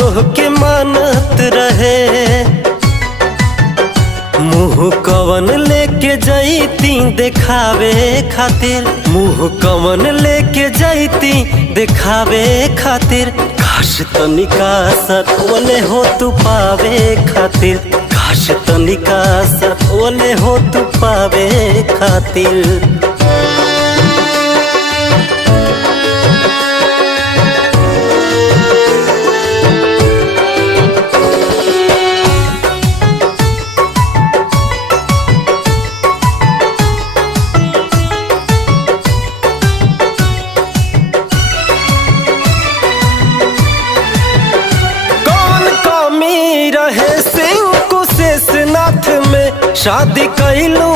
तोहके मानत रहे। मुँह कवन लेके जैती देखावे खातिर, मुँह कवन लेके जैती देखावे खातिर। काश तनिका सटवले हो तू पावे खातिर, काश तनिका सटवले हो तू पावे खातिर। रहे सिंह कुशेषनाथ में शादी कैलू